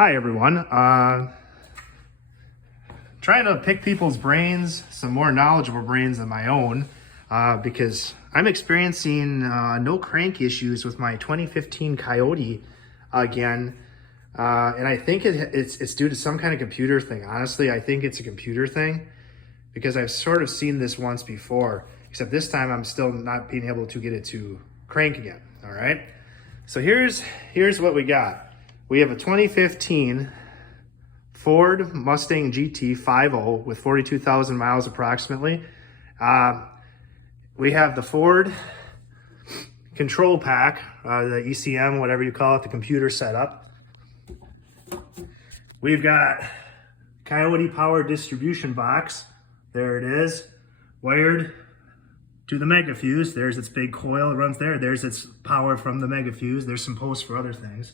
Hi everyone. Trying to pick people's brains, some more knowledgeable brains than my own, because I'm experiencing no crank issues with my 2015 Coyote again, and I think it's due to some kind of computer thing. Honestly, I think it's a computer thing because I've sort of seen this once before, except this time I'm still not being able to get it to crank again. All right, so here's what we got. We have a 2015 Ford Mustang GT 5.0 with 42,000 miles approximately. We have the Ford control pack, the ECM, whatever you call it, the computer setup. We've got Coyote power distribution box. There it is, wired to the Megafuse. There's its big coil, it runs there. There's its power from the Megafuse. There's some posts for other things.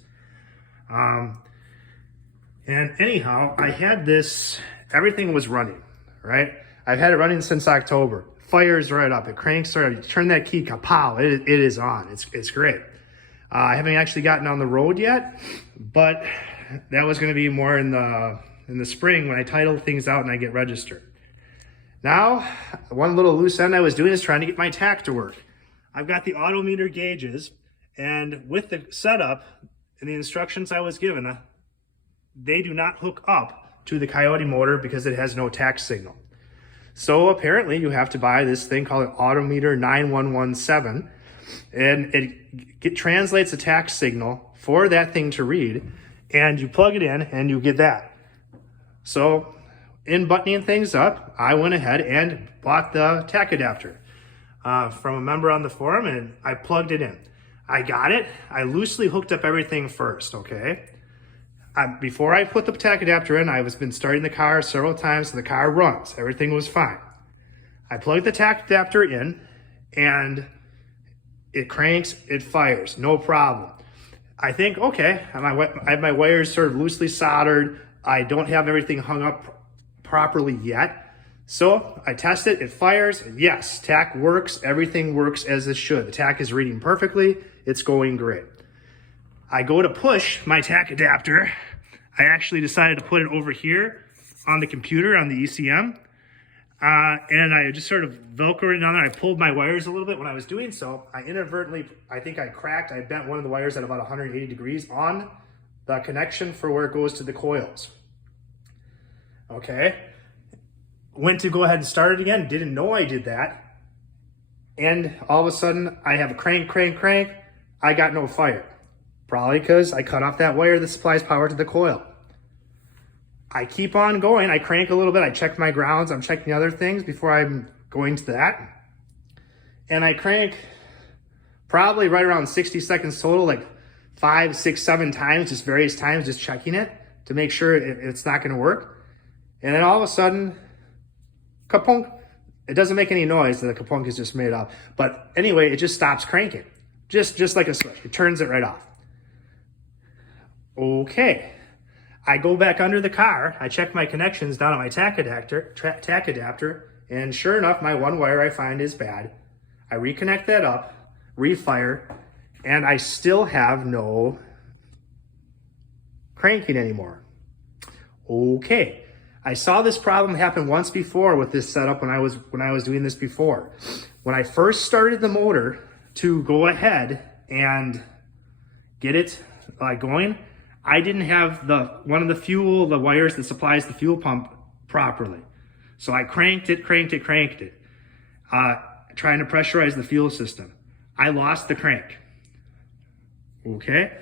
And anyhow, I had this, everything was running, right? I've had it running since October. Fires right up, it cranks right up. You turn that key, kapow, it is on. It's great. I haven't actually gotten on the road yet, but that was going to be more in the spring when I title things out and I get registered. Now, one little loose end I was doing is trying to get my tach to work. I've got the odometer gauges, and with the setup and the instructions I was given, they do not hook up to the Coyote motor because it has no tach signal. So apparently you have to buy this thing called an Odometer 9117, and it translates a tach signal for that thing to read, and you plug it in and you get that. So in buttoning things up, I went ahead and bought the tach adapter from a member on the forum, and I plugged it in. I got it. I loosely hooked up everything first, okay? Before I put the tach adapter in, I've been starting the car several times, so the car runs. Everything was fine. I plugged the tach adapter in, and it cranks, it fires, no problem. I think, okay, I have my wires sort of loosely soldered. I don't have everything hung up properly yet. So I test it, it fires, yes, tach works, everything works as it should. The tach is reading perfectly, it's going great. I go to push my tach adapter. I actually decided to put it over here on the computer, on the ECM. And I just sort of Velcroed it on there. I pulled my wires a little bit when I was doing so. I inadvertently, I think I bent one of the wires at about 180 degrees on the connection for where it goes to the coils. Okay. Went to go ahead and start it again, didn't know I did that. And all of a sudden I have a crank. I got no fire. Probably because I cut off that wire that supplies power to the coil. I keep on going, I crank a little bit, I check my grounds, I'm checking other things before I'm going to that. And I crank probably right around 60 seconds total, like 5, 6, 7 times, just various times, just checking it to make sure it's not gonna work. And then all of a sudden, kapunk. It doesn't make any noise, the kapunk is just made up. But anyway, it just stops cranking. Just like a switch, it turns it right off. Okay, I go back under the car, I check my connections down at my tach adapter, and sure enough, my one wire I find is bad. I reconnect that up, refire, and I still have no cranking anymore. Okay, I saw this problem happen once before with this setup when I was doing this before. When I first started the motor to go ahead and get it going, I didn't have the wires that supplies the fuel pump properly. So I cranked it, trying to pressurize the fuel system. I lost the crank. Okay,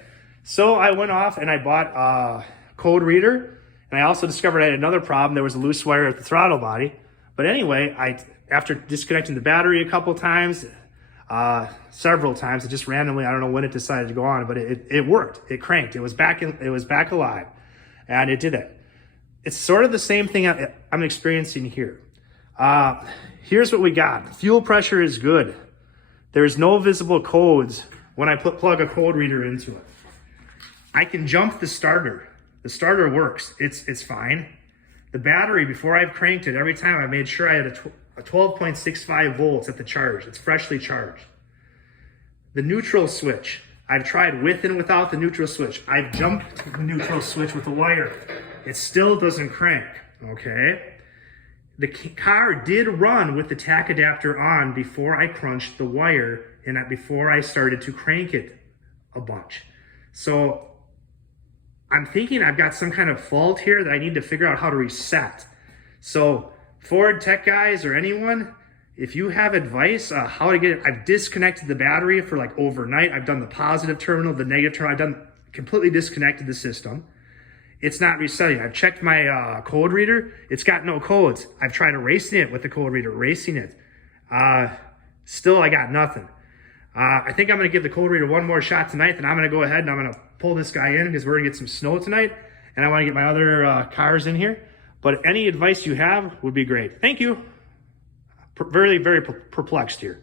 so I went off and I bought a code reader, and I also discovered I had another problem. There was a loose wire at the throttle body. But anyway, after disconnecting the battery a couple times, several times, it just randomly, I don't know when it decided to go on, but it worked. It cranked. It was back alive, and it did it. It's sort of the same thing I'm experiencing here. Here's what we got. Fuel pressure is good. There's no visible codes when I plug a code reader into it. I can jump the starter. The starter works. It's fine. The battery, before I've cranked it, every time I made sure I had a 12.65 volts at the charge. It's freshly charged. The neutral switch, I've tried with and without the neutral switch. I've jumped the neutral switch with the wire. It still doesn't crank, okay? The car did run with the tach adapter on before I crunched the wire and before I started to crank it a bunch. So I'm thinking I've got some kind of fault here that I need to figure out how to reset. So Ford tech guys or anyone, if you have advice how to get it, I've disconnected the battery for like overnight. I've done the positive terminal, the negative terminal. I've completely disconnected the system. It's not resetting. I've checked my code reader. It's got no codes. I've tried erasing it with the code reader, erasing it. Still, I got nothing. I think I'm going to give the code reader one more shot tonight. Then I'm going to go ahead and I'm going to pull this guy in because we're going to get some snow tonight. And I want to get my other cars in here. But any advice you have would be great. Thank you. Very, very perplexed here.